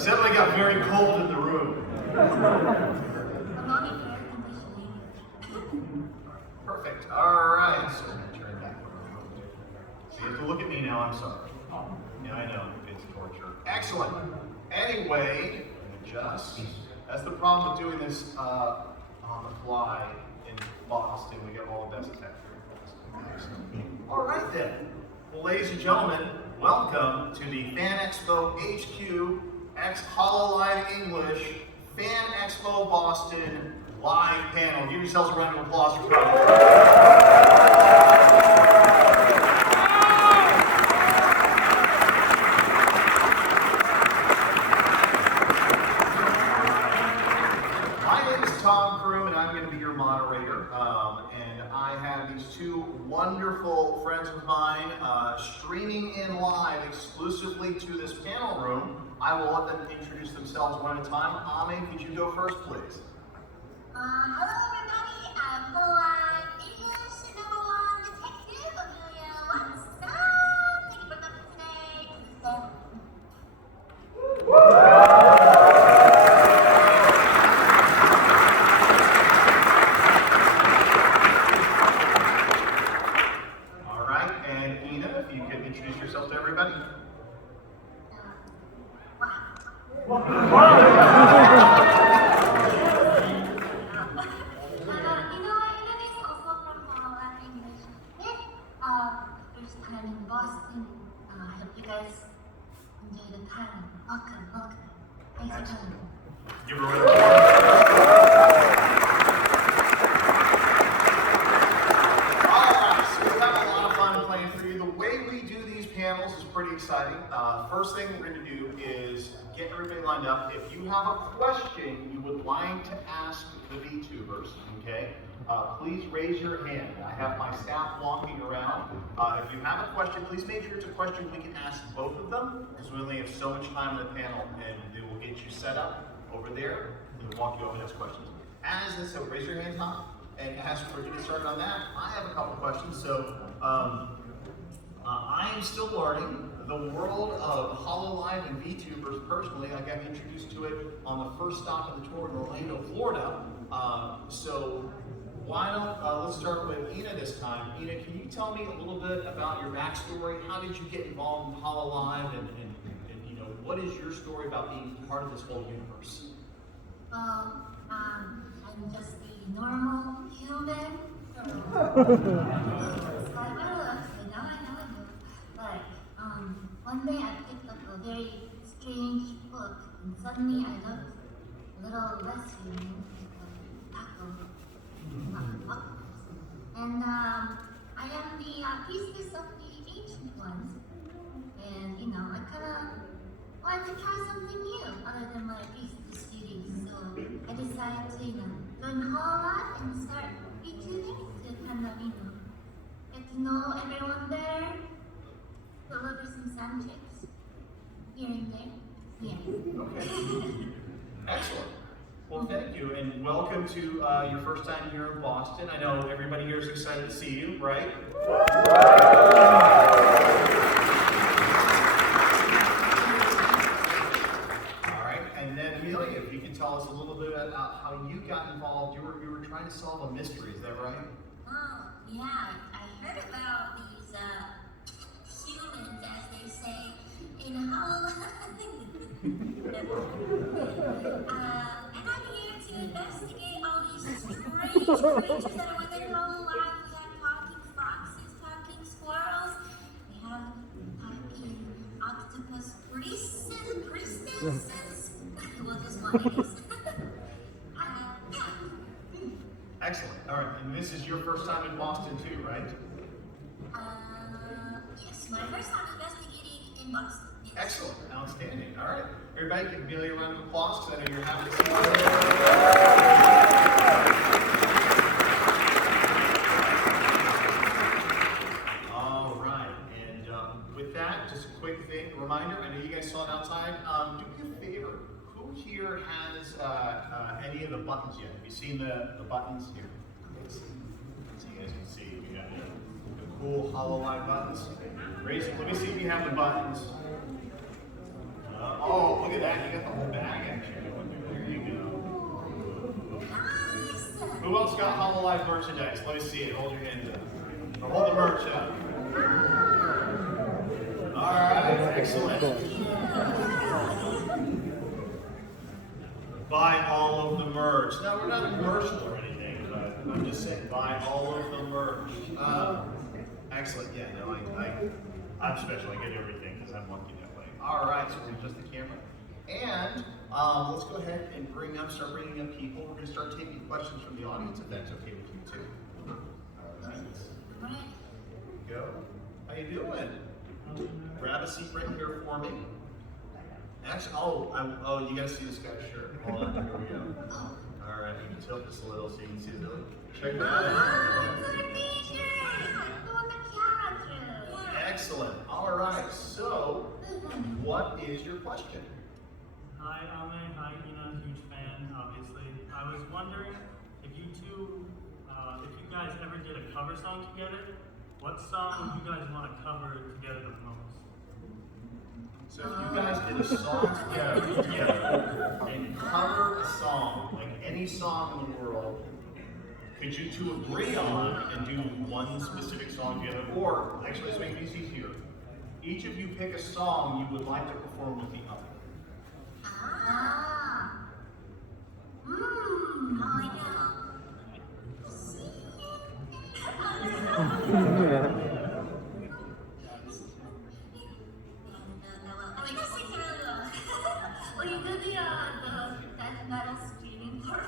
Suddenly got very cold in the room. Perfect. All right. So I'm going to turn it back. So you have to look at me now. I'm sorry. Yeah, I know. It's torture. Excellent. Anyway, adjust. That's the problem with doing this on the fly in Boston. We get all the dust detector. All right then. Well, ladies and gentlemen, welcome to the Fan Expo HQ X HoloLive English Fan Expo Boston live panel. Give yourselves a round of applause for coming. And I have these two wonderful friends of mine streaming in live exclusively to this panel room. I will let them introduce themselves one at a time. Ame, could you go first, please? Hello everybody, I'm HoloLive English #1 detective Amelia. What's up? Thank you for coming today. First time in Boston. I hope you guys enjoy the panel. Welcome. Thanks for coming. Give her a round of applause. Alright, so we've got a lot of fun playing for you. The way we do these panels is pretty exciting. First thing we're going to do is get everybody lined up. If you have a question you would like to ask the VTubers, okay? Please raise your hand. I have my staff walking around. If you have a question, please make sure it's a question we can ask both of them, because we only have so much time in the panel, and they will get you set up over there and walk you over those questions. So raise your hand high, and as we're getting started on that, I have a couple questions. So I am still learning the world of HoloLive and VTubers personally. I got introduced to it on the first stop of the tour in Orlando, Florida. So why don't, let's start with Ina this time. Ina, can you tell me a little bit about your backstory? How did you get involved in HoloLive, and you know, what is your story about being part of this whole universe? Well, I'm just a normal human. I know. But one day I picked up a very strange book, and suddenly I looked a little less human, and I am the priestess of the ancient ones, and you know, I kind of wanted to try something new other than my priestess duties, so I decided to, join HoloLive and start VTubing to kind of, get to know everyone there, deliver some sound checks here and there. Yeah. Okay. Excellent. Well, thank you, and welcome to your first time here in Boston. I know everybody here is excited to see you, right? All right, and then Amelia, if you can tell us a little bit about how you got involved. You were trying to solve a mystery, is that right? Oh, yeah, I heard about these humans, as they say, in HoloLive. And I'm here to investigate all these strange creatures that are within HoloLive. We have talking foxes, talking squirrels. We have talking octopus priestesses. Well, just one, I guess. Excellent. All right, and this is your first time in Boston too, right? Yes, my first time investigating in Boston. Yes. Excellent. Outstanding. All right. Everybody give Amelia a round of applause, because I know you're happy to see her. All right. And with that, just a quick reminder. I know you guys saw it outside. Do me a favor. Who here has any of the buttons yet? Have you seen the buttons here? So you guys can see we got the cool HoloLive buttons. Raise it. Let me see if you have the buttons. Oh, look at that. You got the whole bag action going through. There you go. Nice. Who else got Hololive merchandise? Let me see it. Hold your hands up. Or hold the merch up. All right, excellent. Buy all of the merch. Now, we're not a commercial or anything, but I'm just saying, buy all of the merch. Excellent. Yeah, no, I'm special. I get everything because I'm lucky that way. All right, so we're just the camera. And let's go ahead and start bringing up people. We're going to start taking questions from the audience, if that's okay with you too. All right. Go. How you doing? Grab a seat right here for me. Actually, oh, you gotta see this guy's shirt. Hold on, here we go. All right, you can tilt this a little so you can see the belly. Check that out. Excellent. All right. So, what is your question? Hi, Ame. Hi, Ina. Huge fan, obviously. I was wondering if you guys ever did a cover song together, what song would you guys want to cover together the most? So if you guys did a song together and cover a song, like any song in the world, could you two agree on and do one specific song together? Or, actually, let's make these easier. Each of you pick a song you would like to perform with the other. I Well, you did the death metal screaming part.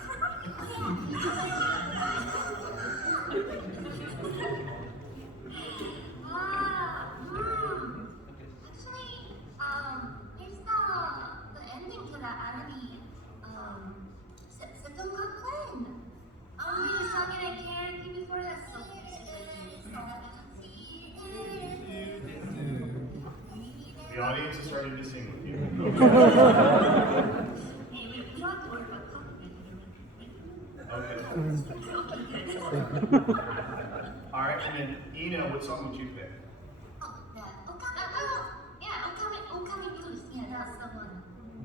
Actually, here's the ending to that anime. Second Clan. You sang it at karaoke before that. The audience is starting to sing with you. Hey, we don't have to worry about Okay. All right, and then Ina, what song would you pick? Okami Blues. Yeah, that's the one.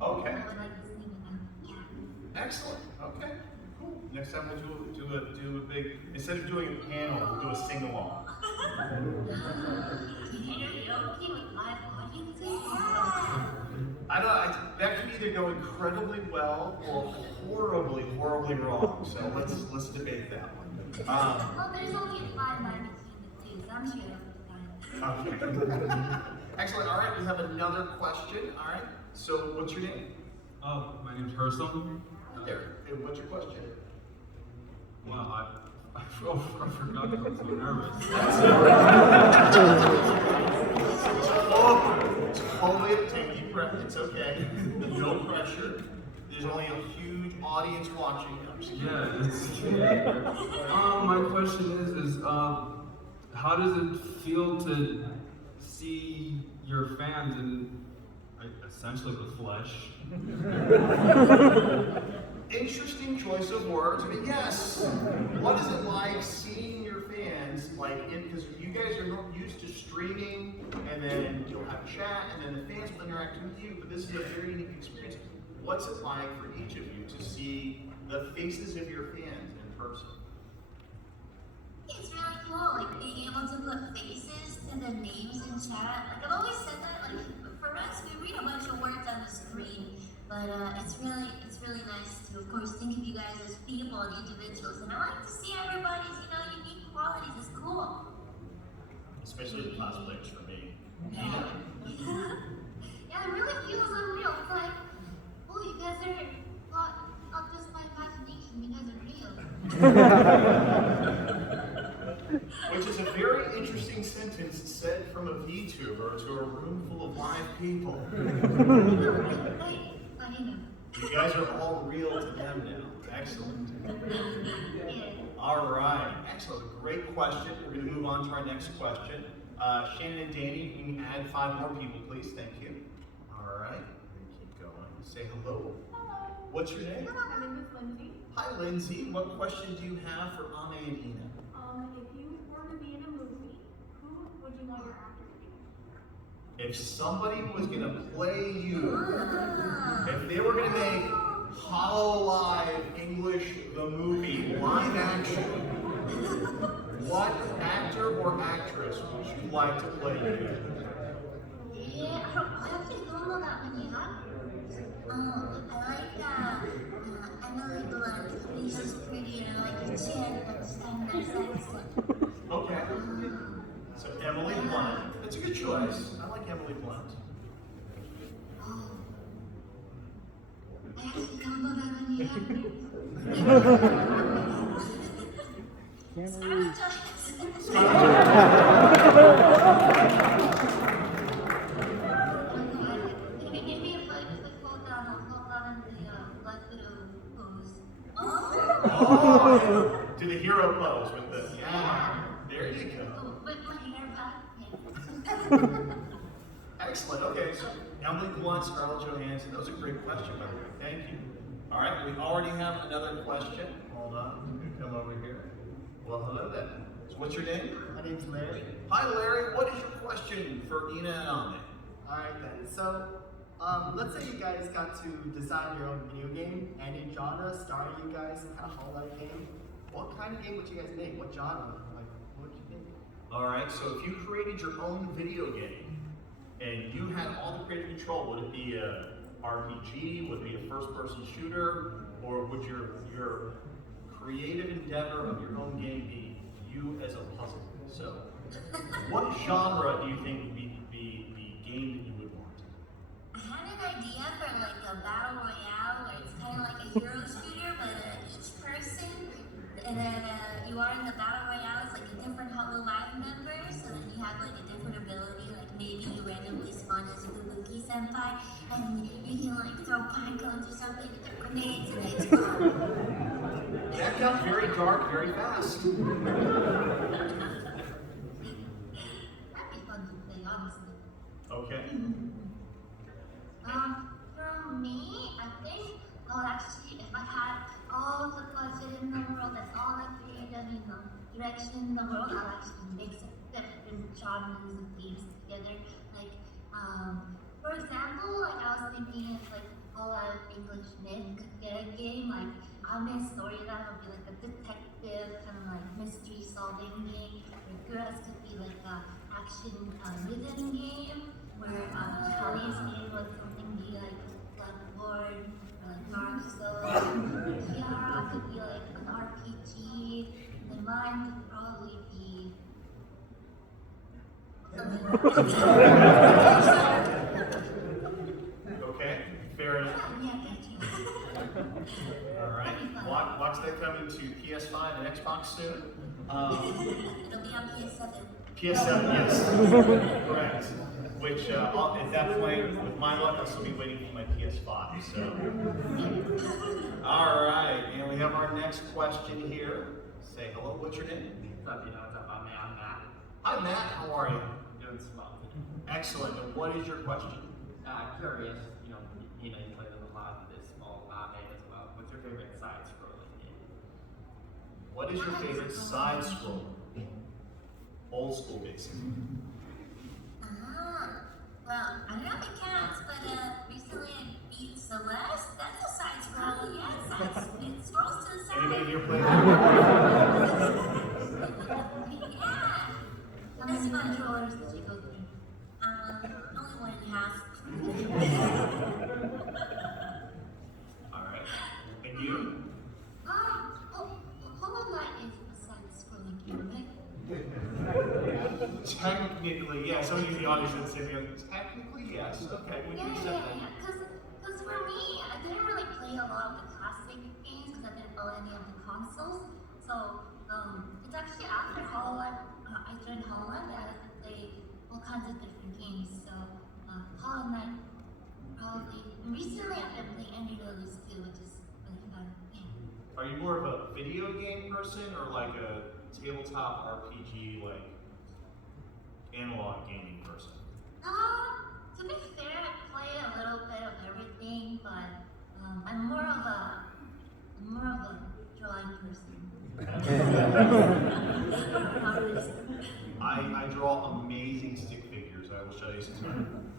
Okay. I would like to sing it now. Yeah. Excellent. Okay. Cool. Next time we'll do a big, instead of doing a panel, we'll do a sing along. Karaoke with live audiences. I don't know. That could either go incredibly well or horribly, horribly wrong. So let's debate that one. Well, there's only 5 man between the two, so I'm sure it'll be fine. Okay. Excellent. All right, we have another question. All right. So, what's your name? Oh, my name's Herschel. There. And what's your question? Wow, I forgot because I'm so nervous. Totally take a deep breath. It's okay. No pressure. There's only a huge audience watching. I'm just kidding. Yeah, my question is how does it feel to see your fans in essentially the flesh? Interesting choice of words. I mean, yes. What is it like seeing your fans, because you guys are not used to streaming, and then you'll have chat, and then the fans will interact with you, but this is a very unique experience. What's it like for each of you to see the faces of your fans in person? It's really cool, being able to put faces to the names in chat. I've always said that, for us, we read a bunch of words on the screen, but it's really nice to, of course, think of you guys as people and individuals, and I like to see everybody's, unique qualities. It's cool. Especially the cosplayers for me. Yeah, it really feels unreal. It's like, oh, you guys are not just my imagination, you guys are real. Which is a very interesting sentence said from a VTuber to a room full of live people. You guys are all real to them now. Excellent. All right. Excellent. Great question. We're going to move on to our next question. Shannon and Danny, you can add 5 more people, please. Thank you. All right. We're going to keep going. Say hello. Hello. What's your name? My name is Lindsay. Hi, Lindsay. What question do you have for Ame and Ina? If you were to be in a movie, who would you want your actor to be? If somebody was going to play you, they were going to make Hololive English the movie live action. What actor or actress would you like to play you? Yeah, I actually don't know that one yet. I like Emily Blunt. I think she's pretty, and I like her chin, understand that accent. Okay. So Emily Blunt. That's a good choice. I like Emily Blunt. Oh. I actually don't know that one yet. Maybe if I fall down, I'll fall down in the black widow pose. Oh, to the hero pose with the There you go. Oh, with my hair back. Yeah. Excellent. Okay, so Emily Blunt, Scarlett Johansson. Those are great questions, by the way. Thank you. All right, we already have another question. Hold on. You come over here. Well, hello then. So what's your name? My name's Larry. Hi, Larry. What is your question for Ina and Ame? Alright then, so let's say you guys got to design your own video game, any genre, starring you guys, some kind of Hololive game. What kind of game would you guys make? What genre? Like, what would you make? All right, so if you created your own video game and you had all the creative control, would it be a RPG? Would it be a first-person shooter? Or would your creative endeavor of your own game be you as a puzzle? So, what genre do you think would be the game that you would want? I had an idea for like a battle royale where it's kind of like a hero shooter, but each person, and then you are in the battle royale, it's like a different Hololive member, so then you have like a different ability, like maybe you randomly spawn as Kabuki Senpai, and you can like throw pine cones or something, and throw grenades, and it's fun. That got very dark very fast. That'd be fun to play, honestly. Okay. For me, I think, well, actually, if I had all the budget in the world and all the creative, direction in the world, I'll actually mix different genres of games together. Like, for example, like I was thinking if like all out English myth could get a game, like Ame's story that would be like a detective kind of like mystery solving game. Or Gura's could be like a action rhythm game. Where Kelly's game would something be like Blackboard or like Dark Souls. Kiara could be like an RPG. And mine could probably be Okay, fair enough. yeah, thank you. All right. Watch that coming to PS5 and Xbox soon. It'll be on PS7. PS7, yes. Correct. Which, at that point, with my luck, I'll still be waiting for my PS5. So, all right, and we have our next question here. Say hello. What's your name? What's up, what's up? I'm Matt. Hi, Matt. How are you? Doing swell. Excellent. And what is your question? Curious, you play with a lot of this small Ame as well. What's your favorite side-scrolling game? What is your favorite side scroll? Old school, basically. Well, I don't know if it counts, but recently I beat Celeste. That's a side scroll. Yeah, it scrolls to the side. Anybody here play Yeah. How many controllers did you go through? Only 1.5. All right. And you? Hollow Knight is a side-scrolling game, right? Technically, yeah. Some of you in the audience would say, technically, yes. Okay, we can accept that. Because for me, I didn't really play a lot of the classic games because I didn't own any of the consoles. So, it's actually after I joined Holland that I played all kinds of different games. So, Hollow Knight probably. Recently, I've been playing Any Release 2, which is really fun. Yeah. Are you more of a video game person or like a tabletop RPG, like analog gaming person? To be fair, I play a little bit of everything, but I'm more of a drawing person. I draw amazing stick figures. I will show you some.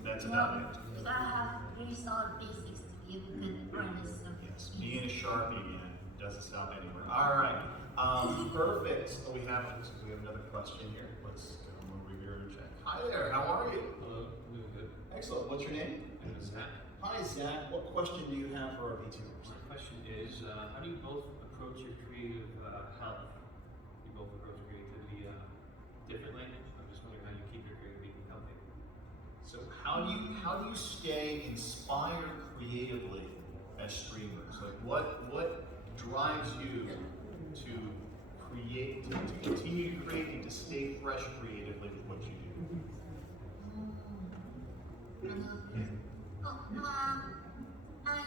That's about it. You gotta have very solid basics to be a good artist. So Yes, being a Sharpie and doesn't stop anywhere. All right, perfect. So we have another question here. Let's go over here and check. Hi there, how are you? Hello, doing good. Excellent. What's your name? And it's Zach. Hi, Zach. What question do you have for our VTubers? My question is, how do you both approach your creative health? You both approach creativity differently. I'm just wondering how you keep your creativity healthy. So how do you stay inspired creatively as streamers? Like what drives you to create, to continue creating, to stay fresh creatively with what you do?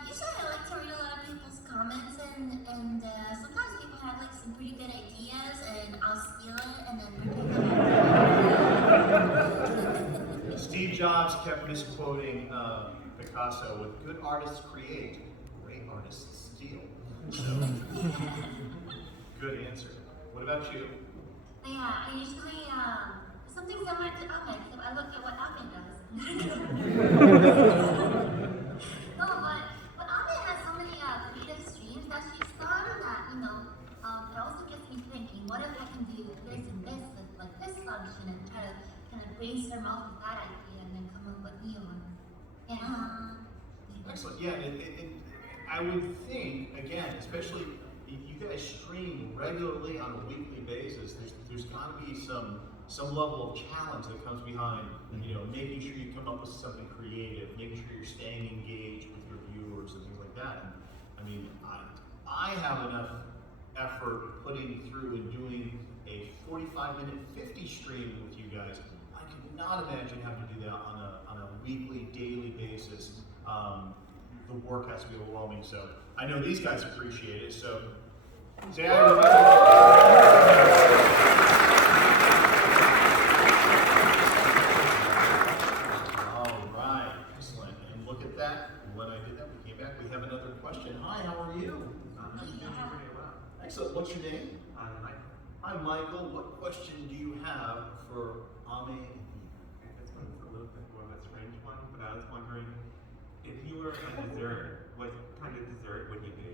Usually I like to read a lot of people's comments and sometimes people have like some pretty good ideas and I'll steal it and then bring it Steve Jobs kept misquoting Picasso with "Good artists create, great artists steal." Good answer. What about you? Yeah, I usually something similar to Ame, so I look at what Ame does. No, but Ame has so many creative streams that she's done that, it also gets me thinking, what if I can do this and this with like this function and try to kind of brainstorm off of that idea and then come up with new ones. Yeah. Excellent. Yeah, I would think, again, especially if you guys stream regularly on a weekly basis, there's got to be some level of challenge that comes behind, making sure you come up with something creative, making sure you're staying engaged with your viewers and things like that. And, I mean, I have enough effort putting through and doing a 45-minute 50 stream with you guys. I could not imagine having to do that on a weekly, daily basis. The work has to be overwhelming, so I know these guys appreciate it. So, say hi, everybody. All right, excellent. And look at that. When I did that, we came back. We have another question. Hi, how are you? I'm doing pretty well. Excellent. What's your name? I'm Mike. Hi, Michael. What question do you have for Ame? This one's a little bit more of a strange one, but I was wondering if you were a dessert, what kind of dessert would you be?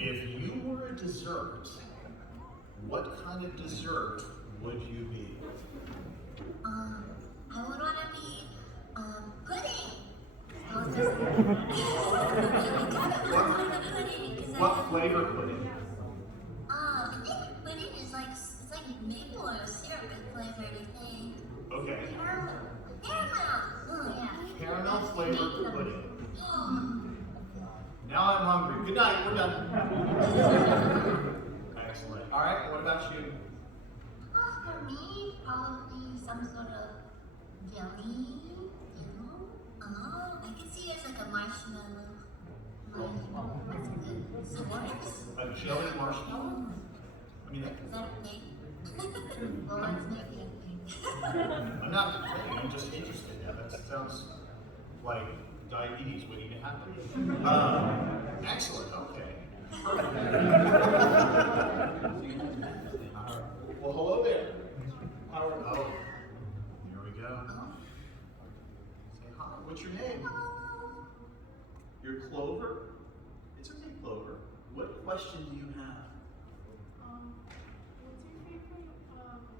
If you were a dessert, what kind of dessert would you be? I would want to be pudding. What flavor pudding? I think pudding is it's like maple or syrup flavored, I think. Okay. Caramel. Yeah. Caramel flavored pudding. Now I'm hungry. Good night. We're done. Excellent. All right. What about you? For me, probably some sort of jelly. I can see it as like a marshmallow. That's good. S'mores. A jelly marshmallow? I mean, Is that a thing? Well, let's make it a thing. I'm not complaining. I'm just interested. Yeah, that sounds like diabetes waiting to happen. Excellent. Okay. Perfect. Well, hello there. Howard. Oh, here we go. Say hi. What's your name? You're Clover? It's okay, Clover. What question do you have? What's your favorite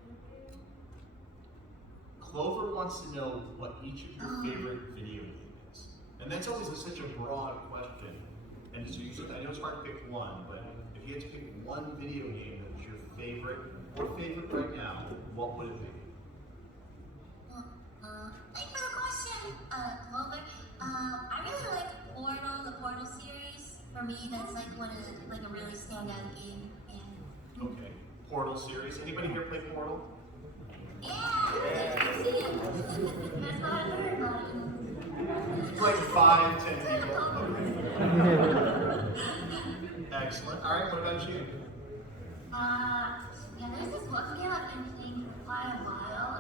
video game? Clover wants to know what each of your favorite video games is. And that's always such a broad question. And it's usually, I know it's hard to pick one, but if you had to pick one video game that was your favorite, or favorite right now, what would it be? Thanks for the question, Clover. I really like Portal, the Portal series. For me, that's like a really standout game. Yeah. Okay. Portal series. Anybody here play Portal? Yeah. That's not It's like 5, 10 people. Okay. Excellent. All right, what about you? Yeah, there's this one game I've been playing for quite a while.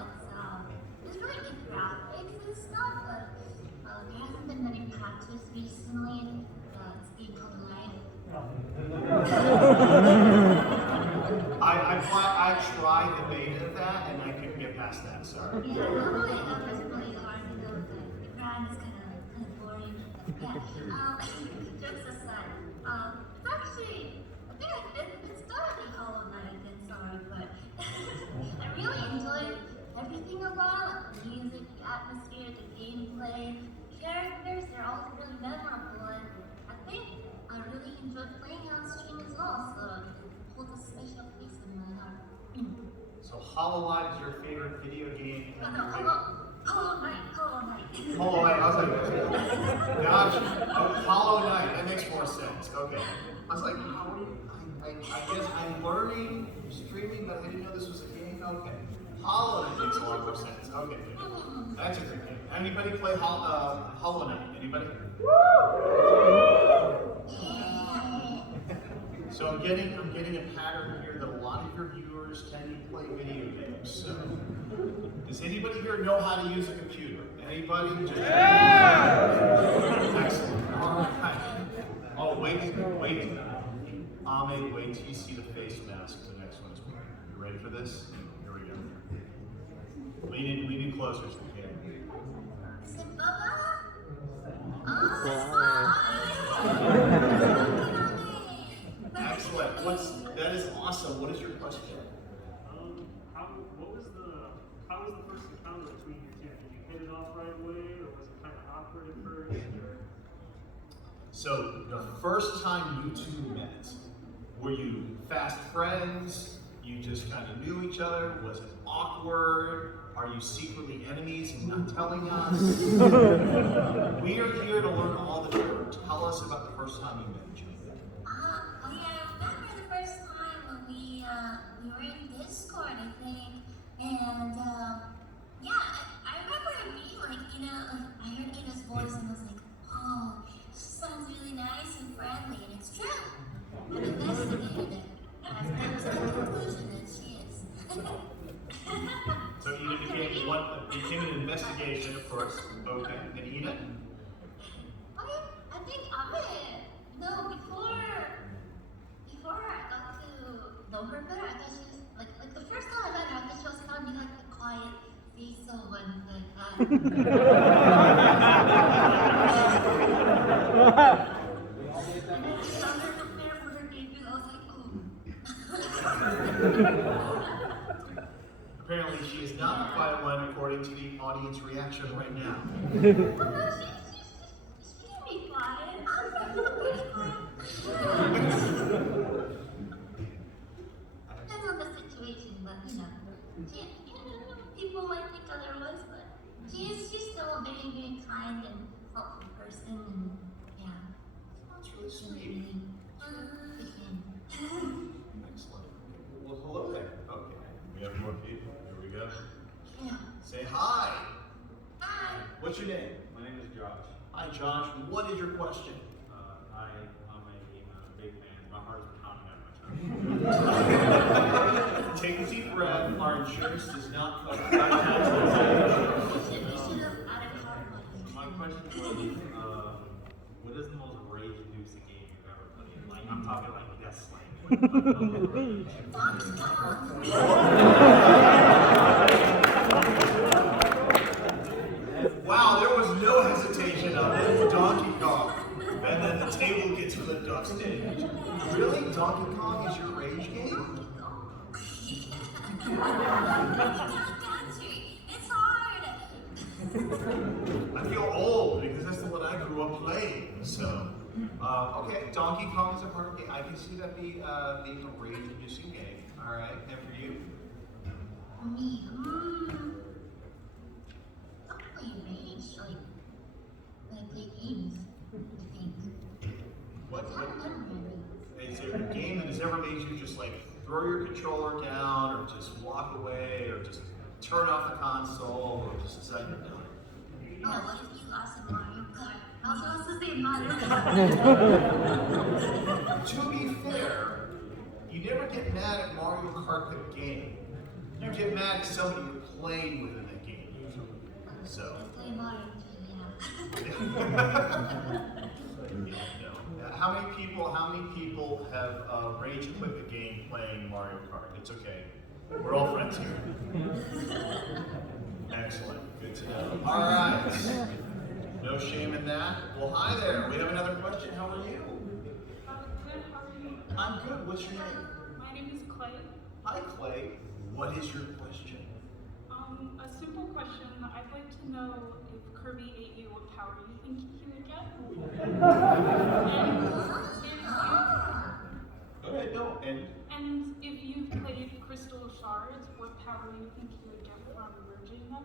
It's really good graphics and stuff, but there hasn't been many patches recently. It's being called Live. I tried the beta of that and I couldn't get past that, sorry. Yeah, normally it's really hard to know the grind is kind of Jokes aside, it's actually, I think it's gotta be Hollow Knight, and sorry, but I really enjoyed everything about it. The music, the atmosphere, the gameplay, characters, they're all really memorable, and I think I really enjoyed playing on stream as well, so it holds a special place in my heart. So Hollow Knight is your favorite video game? Oh, no, Hollow Knight. Hollow Knight, I was like, gotcha. Oh, Hollow Knight, that makes more sense. Okay. I was like, I guess I'm learning streaming, but I didn't know this was a game. Okay. Hollow Knight makes a lot more sense. Okay. That's a good game. Anybody play Hollow Knight? Anybody? So I'm getting a pattern here that a lot of your viewers tend to play video games. So does anybody here know how to use a computer? Anybody? Yeah! Excellent. All right. Oh, wait. Ame, wait till you see the face mask the next one's wearing. You ready for this? Here we go. Lean in closer so we can. Excellent. That is awesome. What is your question? How was the first encounter between you two? Did you hit it off right away, or was it kind of awkward at first? Or? So the first time you two met, were you fast friends? You just kind of knew each other? Was it awkward? Are you secretly enemies and not telling us? We are here to learn all the truth. Tell us about the first time you met each other. I remember the first time when we were in Discord, I think, and I remember it being like, I heard Ina's voice and I was like, oh, she sounds really nice and friendly, and it's true. I investigated it. I've come to the conclusion that she is. So Ina became an investigation, of course. Okay. And Ina? Okay, I think before I got to know her better, I thought she was like the first time I met her, I thought she was gonna be like the quiet face of one like that. And then I saw her prepare for her debut, I was like, ooh. Apparently she is not the quiet one according to the audience reaction right now. Oh no, she can be quiet. Depends on the situation, but people might think otherwise, but she's still a very, very kind and thoughtful person, and yeah. That's really sweet. Excellent. Well, hello there. Okay. We have more people. Here we go. Yeah. Say hi. Hi. What's your name? My name is Josh. Hi, Josh. What is your question? I'm a big fan. My heart is pounding out my chest. Take a deep breath. Our insurance does not cover You should have added hard one. My question was, what is the most rage-inducing game you've ever played? Like, I'm talking like death slang. Wow, there was no hesitation on it. Donkey Kong. And then the table gets flipped off stage. Really? Donkey Kong is your rage game? It's hard. I feel old because that's the one I grew up playing. So, okay, Donkey Kong is a part of the game. I can see that being a rage-inducing game. All right, and for you? Me, don't play rage, like play games, I think. What? I don't remember. Is there a game that has ever made you just like throw your controller down, or just walk away, or just turn off the console, or just decide you're done? Oh, what if you lost in Mario Kart? I was supposed to say Mario Kart. To be fair, you never get mad at Mario Kart the game. You get mad at somebody you're playing with in the game. So. Play Mario too, No. How many people have rage quit the game playing Mario Kart? It's okay. We're all friends here. Excellent. Good to know. All right. No shame in that. Well, hi there. We have another question. How are you? Good, how are you? I'm good. What's your name? My name is Clay. Hi, Clay. What is your question? A simple question. I'd like to know if Kirby ate you, what power you think he would get? Okay, no. And if you played Crystal Shards, what power you think you would get from merging them?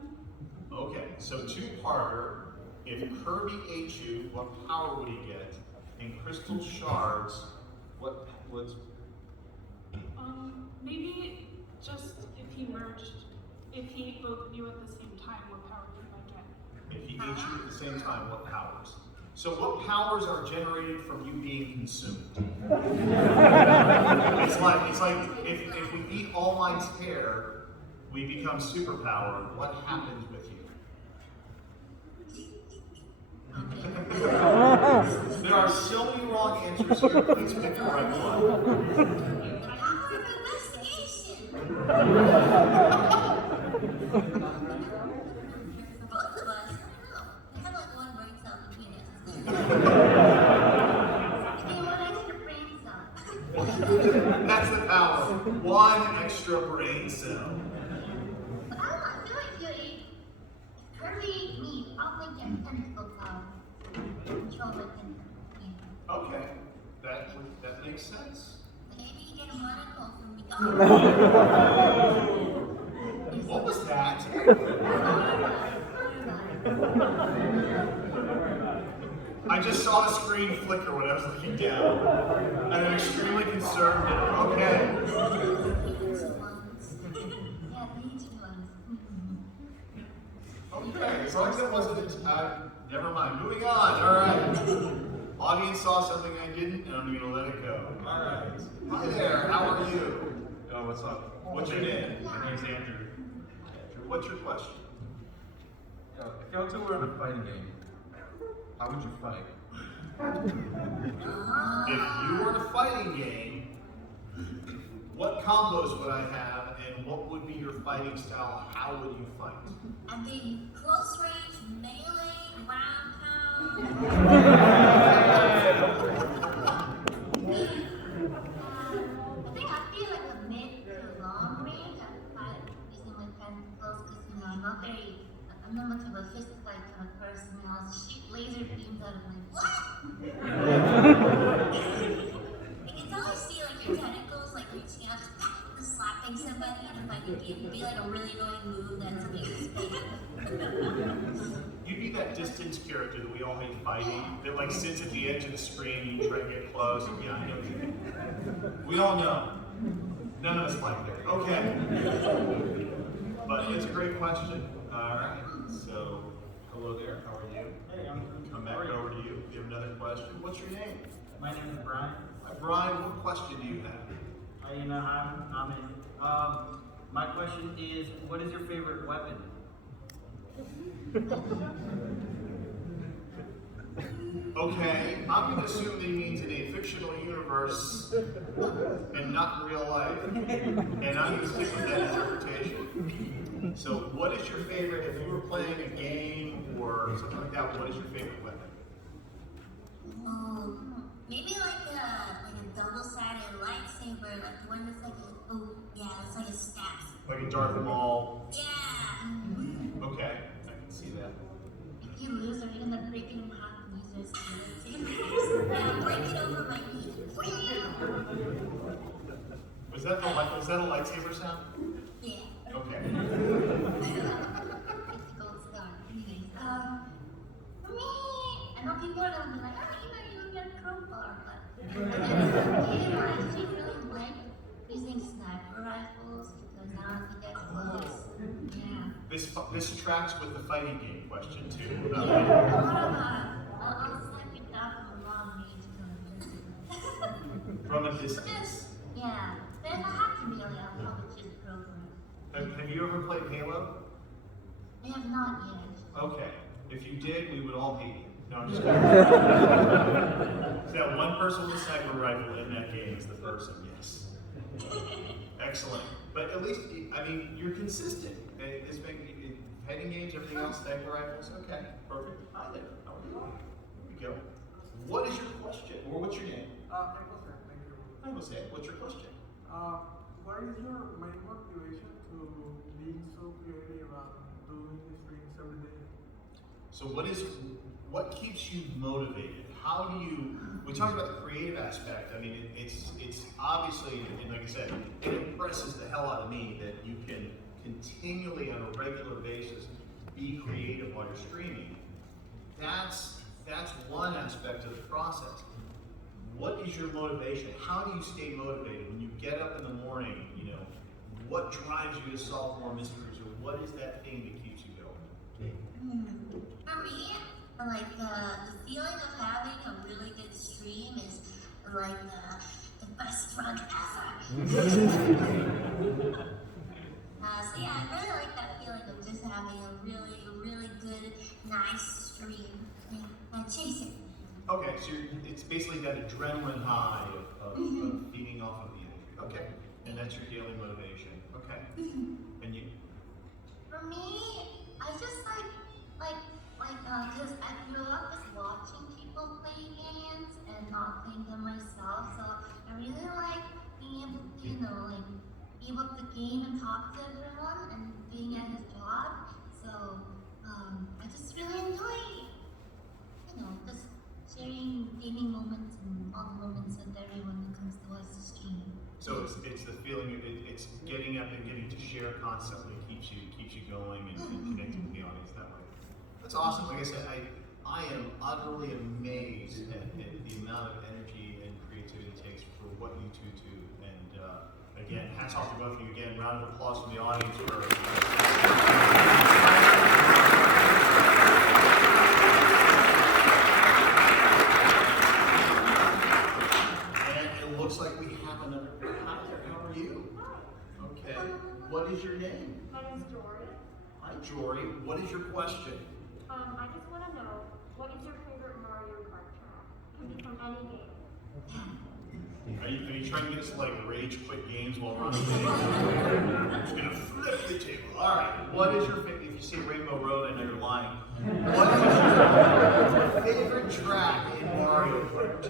Okay, so two-parter. If Kirby ate you, what power would he get? And crystal shards, what was? Maybe just if he merged, if he ate both of you at the same time, what power you might get? If he ate you at the same time, what powers? So what powers are generated from you being consumed? it's like if we eat All Might's hair, we become superpowered. What happens with you? There are so many wrong answers here. Please pick the right one. Power of investigation. Both of us. I don't know. We have like one brain cell between us. Maybe one extra brain cell. That's the power. One extra brain cell. But I don't know. I feel like if Kirby ate me, I'll make get tentacle power. Control my tentacle. Yeah. Okay, that makes sense. Maybe you get a monocle from me. What was that? I just saw the screen flicker when I was looking down. And I'm extremely concerned now. Okay. Yeah, the ancient ones. Okay, as long as it wasn't, never mind. Moving on, alright. Audience saw something I didn't, and I'm gonna let it go. Alright. Hi there, how are you? Oh, what's up? What's your name? My name's Andrew. What's your question? If y'all two were in a fighting game, how would you fight? If you were in a fighting game, what combos would I have, and what would be your fighting style? How would you fight? I'm getting close range, melee, ground pound. I think I feel like a mid to long range. I'm using my tentacles because I'm not much of a fist fight kind of person. I'll shoot laser beams out of my what? You can totally see like your tentacles like reaching out, just slapping somebody in a fighting game. It'd be like a really annoying move that's like You'd be that distance character that we all hate fighting, that like sits at the edge of the screen and you try to get close. Yeah, I know what you mean. We all know. None of us like that. Okay. But it's a great question. Alright, so hello there, how are you? Hey, I'm Come back over to you. You have another question. What's your name? My name is Brian. Hi, Brian, what question do you have? You know, I'm in. My question is, what is your favorite weapon? Okay, I'm going to assume that he means in a fictional universe and not in real life. And I'm going to stick with that interpretation. So, what is your favorite, if you were playing a game or something like that, what is your favorite weapon? Maybe like a double-sided lightsaber, like the one that's like it's like a staff. Like a Darth Maul? Yeah. Okay, I can see that. If you lose, I'm gonna break it in half and use your scissors. Yeah, break it over my knee. Was that a lightsaber sound? Yeah. Okay. It's a gold star. Anyways, for me, I know people are gonna be like, you get a crowbar, but I actually really like using sniper rifles because I don't think get close. Yeah. This tracks with the fighting game question too. I'll snipe it down from a long range. From a distance. Yeah. But if I have to really, I'll probably choose program. Have you ever played Halo? I have not yet. Okay. If you did, we would all hate you. No, I'm just kidding. That one person with a sniper rifle in that game is the person, yes. Excellent. But at least, I mean, you're consistent. This fighting games, everything else, sniper rifles, okay, perfect. Hi there. What is your question? Or what's your name? Jose, thank you. Hi, Jose. What's your question? What is your main motivation to being so creative and doing these things every day? So what keeps you motivated? How do you, we talked about the creative aspect. I mean, it's obviously, and like I said, it impresses the hell out of me that you can continually on a regular basis be creative while you're streaming. That's one aspect of the process. What is your motivation? How do you stay motivated when you get up in the morning? You know, what drives you to solve more mysteries, or what is that thing that keeps you going? For me, like the feeling of having a really good stream is like the best drug ever. So yeah, I really like that feeling of just having a really good, nice stream and chase it. Okay, so it's basically that adrenaline high of feeding off of the energy. Okay, and that's your daily motivation. Okay, and you? For me, I just because I grew up just watching people play games and not playing them myself, so I really like being able to, be able to game and talk to everyone and being at his job. So I just really enjoy, just sharing gaming moments and all the moments with everyone who comes to watch the stream. So it's the feeling it's getting up and getting to share constantly keeps you going and connecting with the audience that way. That's awesome. Like I said, I am utterly amazed at the amount of energy and creativity it takes for what you two do. And again, hats off to both of you. Again, round of applause from the audience for. And it looks like we have another. Hi there. How are you? Okay. What is your name? My name is Jory. Hi, Jory. What is your question? I just want to know, what is your favorite Mario Kart track? Can be from any game. Are you trying to get us to like rage quit games while we're on the stage? I'm just gonna flip the table. All right. What is your favorite? If you say Rainbow Road, I know you're lying. What is your favorite track in Mario Kart?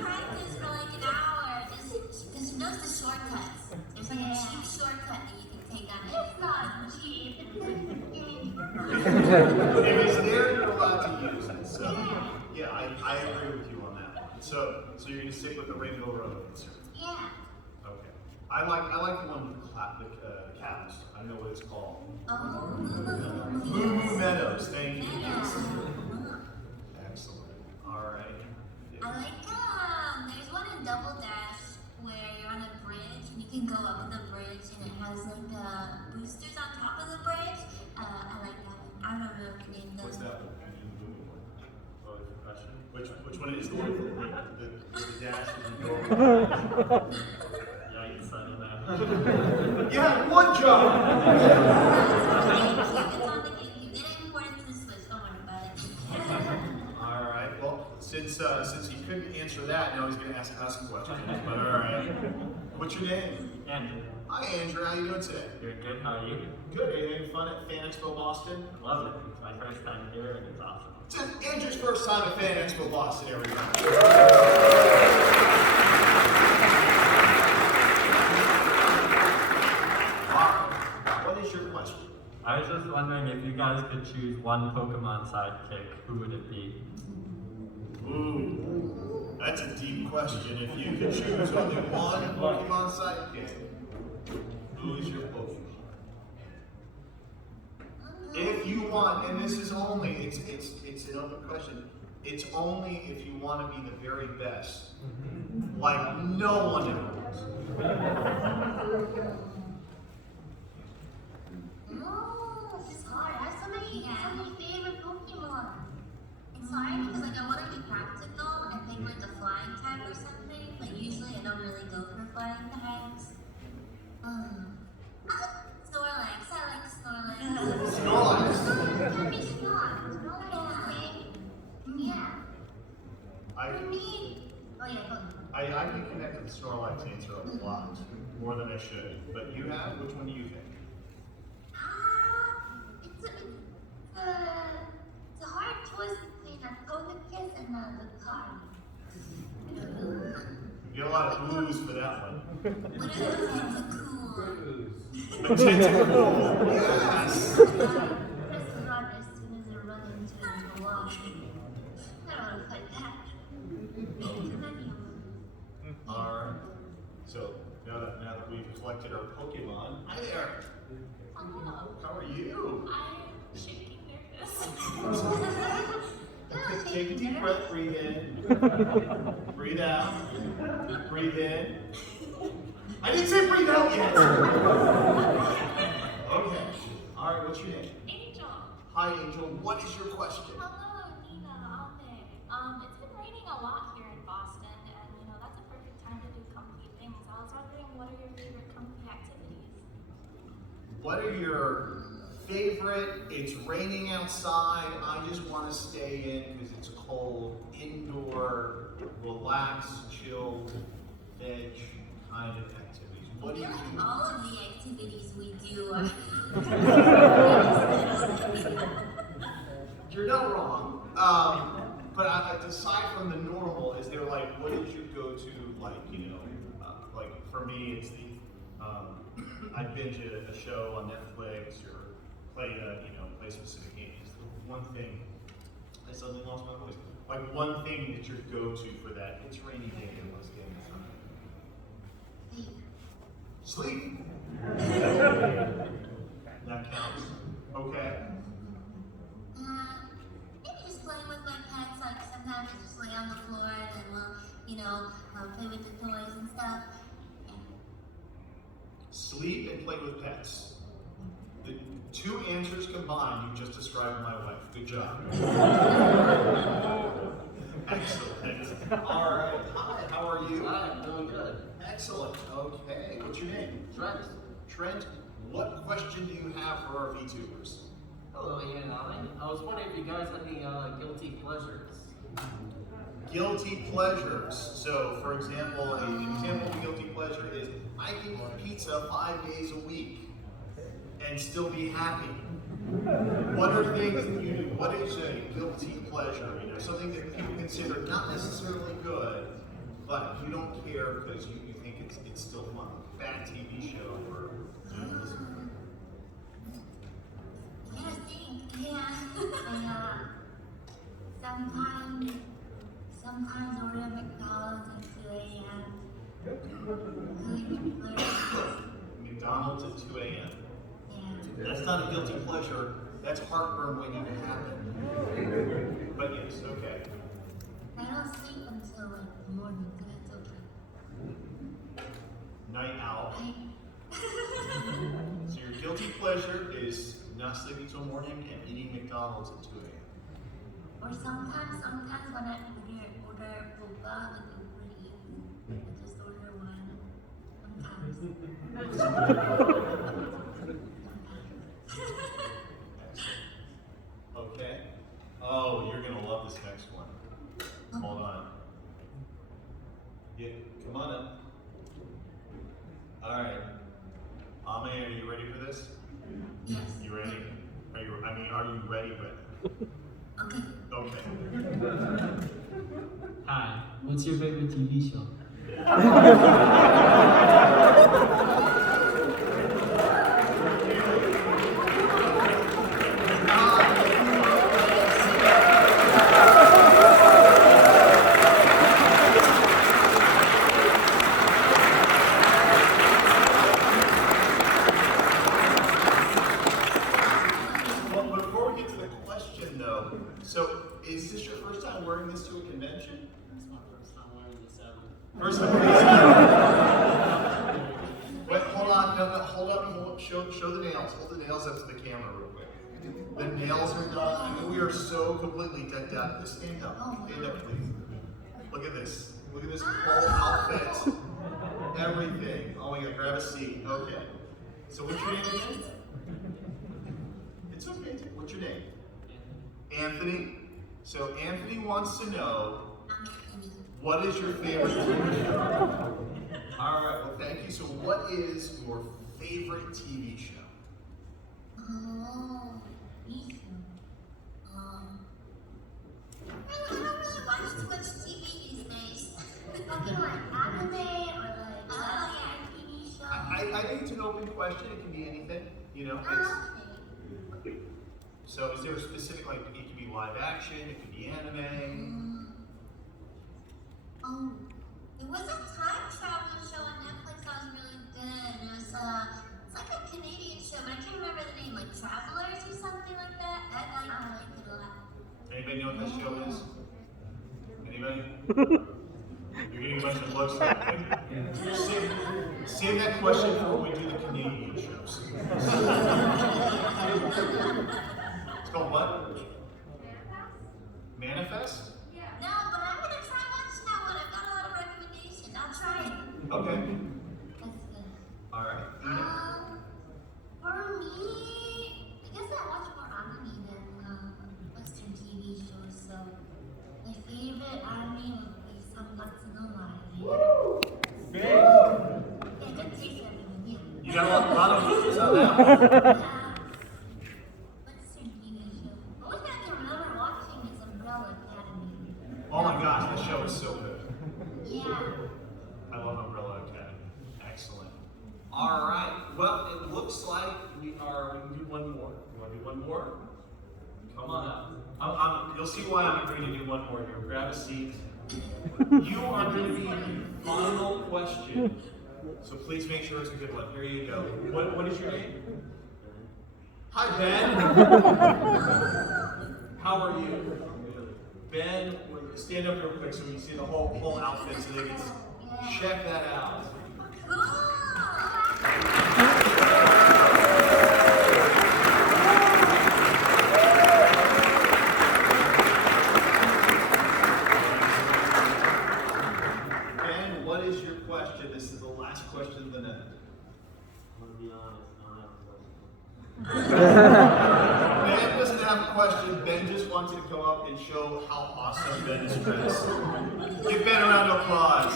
Practice for like an hour, just because she knows the shortcuts. There's like a cheap shortcut that you can take on it. It's not cheap. If it's there, you're allowed to use it. So yeah, I agree with you on that. So you're gonna stick with the Rainbow Road answer. Yeah. Okay. I like the one with the cows. I don't know what it's called. Oh, Moo Meadows. Thank you. Excellent. All right. I like there's one in Double Dash where you're on a bridge and you can go up the bridge and it has like boosters on top of the bridge. I like that one. I don't know if the name does. What's that one? I didn't move one. What was your question? Which one is the one the dash that you go? Yeah, you decided that. You had one job. It's on the GameCube. They didn't import it to the Switch. Don't worry about it. All right. Well, since he couldn't answer that, now he's going to ask us questions. But all right. What's your name? Andrew. Hi, Andrew. How you doing today? You're good, how are you? Good. Are you having fun at Fan Expo Boston? I love it. It's my first time here and it's awesome. It's Andrew's first time at Fan Expo Boston, everybody. What is your question? I was just wondering if you guys could choose one Pokemon sidekick, who would it be? Ooh, that's a deep question. If you could choose only one Pokemon sidekick, who is your Pokemon? If you want, and this is only, it's an open question, it's only if you want to be the very best. Like no one ever was. No, this is hard. I have so many favorite Pokemon. It's hard because I want to be practical and pick like a flying type or something. Like usually I don't really go for flying types. Snorlax. I like Snorlax. Snorlax. Snorlax can be strong. Snorlax is great. Yeah. For me. Oh yeah, go. I I get connected to Snorlax answer a lot, more than I should. But you have? Which one do you think? It's a hard choice between a Togekiss and a Lucario. You get a lot of oohs for that one. What is it? A tentacle, yes! Press the run as soon as I run into the wall. I don't want to fight that. Alright. So now that we've collected our Pokemon, hi there! Hello. How are you? I'm shaking nervous. Okay, take a deep breath, breathe in. Breathe out. Breathe in. I didn't say breathe out yet! Okay. Alright, what's your name? Angel. Hi Angel, what is your question? Hello, Nina, Ame. It's been raining a lot here in Boston, and that's a perfect time to do comfy things. I was wondering, what are your favorite comfy activities? What are your favorite? It's raining outside. I just want to stay in because it's cold. Indoor, relax, chill, veg kind of activities. What do you do? All of the activities we do are. You're not wrong. But aside from the normal, is there like, what is your go-to, like, like for me, it's the, I binge a show on Netflix or play specific games. One thing, I suddenly lost my voice. Like one thing that's your go-to for that, it's rainy day and let's get in the sun. Sleep. That counts. Okay. Maybe just playing with my pets. Like sometimes I just lay on the floor and then we'll play with the toys and stuff. Sleep and play with pets. The two answers combined, you just described my wife. Good job. Excellent. All right. Hi, how are you? Hi, I'm doing good. Excellent. Okay. What's your name? Trent. Trent, what question do you have for our VTubers? Hello, Ian and Ame. I was wondering if you guys had any guilty pleasures. Guilty pleasures. So, for example, an example of a guilty pleasure is I can eat pizza 5 days a week and still be happy. What are things that you do? What is a guilty pleasure? Something that people consider not necessarily good, but you don't care because you think it's still fun. Bad TV show or Sometimes order McDonald's at 2 a.m. McDonald's at 2 a.m. Yeah. That's not a guilty pleasure. That's heartburn waiting to happen. But yes, okay. I don't sleep until like the morning, so it's okay. Night owl. So your guilty pleasure is not sleeping till morning and eating McDonald's at 2 a.m. Or sometimes when I order boba with Uber Eats, I just order one. Okay. Oh, you're gonna love this next one. Hold on. Yeah, come on up. All right. Ame, are you ready for this? Yes. You ready? Are you ready? Okay. Okay. Hi, what's your favorite TV show? Well, before we get to the question though, so is this your first time wearing this to a convention? It's my first time wearing this ever. First time. Wait, hold on, no, hold up, show the nails. Hold the nails up to the camera real quick. The nails are done. I mean, we are so completely decked out. Just stand up. Stand up, please. Look at this. Look at this whole outfit. Everything. Oh my god, grab a seat. Okay. So what's your name again? It's okay. What's your name? Anthony. So Anthony wants to know, What is your favorite TV show? All right, well, thank you. So what is your favorite TV show? Oh, me too. I don't really watch too much TV these days. Nothing like anime or like TV show. I think it's an open question. It can be anything, you know. Okay. So is there a specific, like, it could be live action, it could be anime? There was a time travel show on Netflix that was really good. It was it's like a Canadian show, but I can't remember the name, like Travelers or something like that. I liked it a lot. Anybody know what that show is? Anybody? You're getting a bunch of looks. Save that question for when we do the Canadian shows. It's called what? Manifest? No, but I'm gonna try watching that one. I've got a lot of recommendations. I'll try it. Okay. That's good. All right. For me, I guess I watch more anime than Western TV shows. So my favorite anime would be Sangatsu no Lion. Great. Yeah, good taste, everyone. Yeah. You got a lot of movies on that one. Western TV show. The only thing I can remember watching is Umbrella Academy. Oh my gosh, that show is so good. Yeah. I love Umbrella Academy. Excellent. All right. Well, it looks like we can do one more. You want to do one more? Come on up. You'll see why I'm agreeing to do one more here. Grab a seat. You are going to be the final question. So please make sure it's a good one. Here you go. What is your name? Hi, Ben. How are you? Ben, stand up real quick so we can see the whole outfit so they can check that out. Ben, what is your question? This is the last question of the night. I'm gonna be honest, I don't have a question. Ben doesn't have a question. Ben just wanted to come up and show how awesome Ben is dressed. Give Ben a round of applause.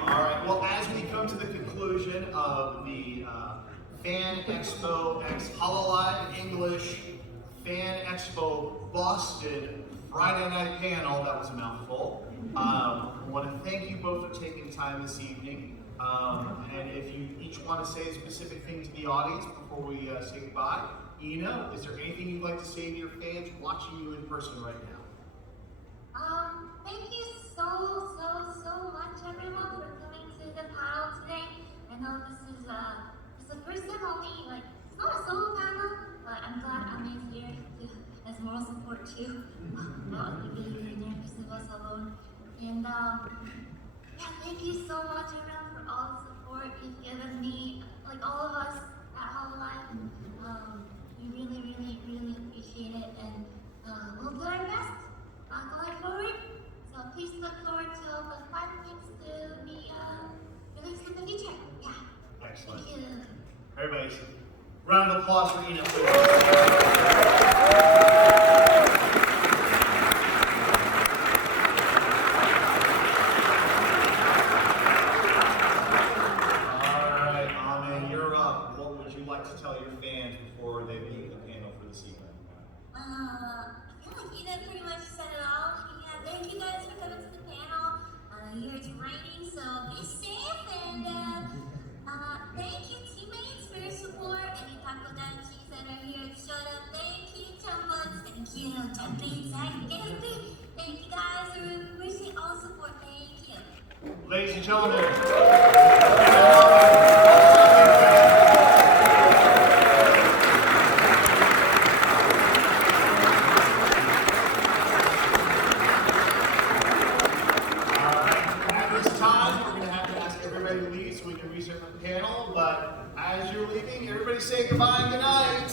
All right, well, as we come to the conclusion of the Fan Expo X Hololive English Fan Expo Boston Friday night panel, that was a mouthful. I want to thank you both for taking time this evening. And if you each want to say a specific thing to the audience before we say goodbye, Ina, is there anything you'd like to say to your fans watching you in person right now? Thank you so much, everyone, for coming to the panel today. I know this is the first time only, like, it's not a solo panel, but I'm glad Ame's here as moral support too. I would be really nervous if I was alone. And yeah, thank you so much, everyone, for all the support you've given me, like all of us at Hololive. We really appreciate it, and we'll do our best going forward. So please look forward to all the fun things to be released in the future. Yeah. Excellent. Thank you. Everybody, round of applause for Ina, please. To tell your fans before they leave the panel for this evening? I feel like Ina pretty much said it all. Yeah, thank you guys for coming to the panel. Here it's raining, so be safe, and thank you teammates for your support, and you taco danchis that are here to show up. Thank you, Chumbuds. Thank you, Jumping, Zach, Gatsby. Thank you guys for appreciate all the support. Thank you. Ladies and gentlemen. But as you're leaving, everybody say goodbye and good night.